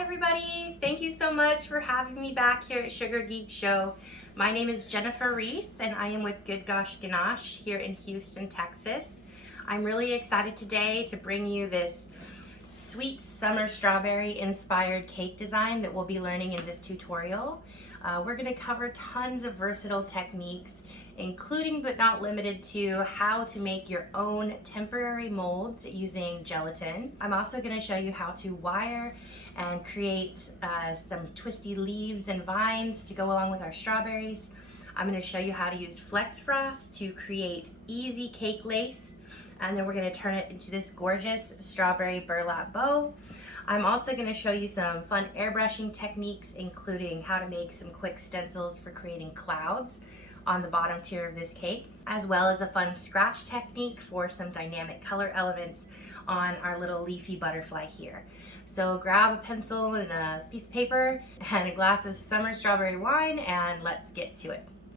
Hi everybody, thank you so much for having me back here at Sugar Geek Show. My name is Jennifer Reese and I am with Good Gosh Ganache here in Houston, Texas. I'm really excited today to bring you this sweet summer strawberry inspired cake design that we'll be learning in this tutorial. We're going to cover tons of versatile techniques, including but not limited to how to make your own temporary molds using gelatin. I'm also going to show you how to wire and create some twisty leaves and vines to go along with our strawberries. I'm going to show you how to use flex frost to create easy cake lace, and then we're going to turn it into this gorgeous strawberry burlap bow. I'm also going to show you some fun airbrushing techniques, including how to make some quick stencils for creating clouds on the bottom tier of this cake, as well as a fun scratch technique for some dynamic color elements on our little leafy butterfly here. So grab a pencil and a piece of paper and a glass of summer strawberry wine and let's get to it.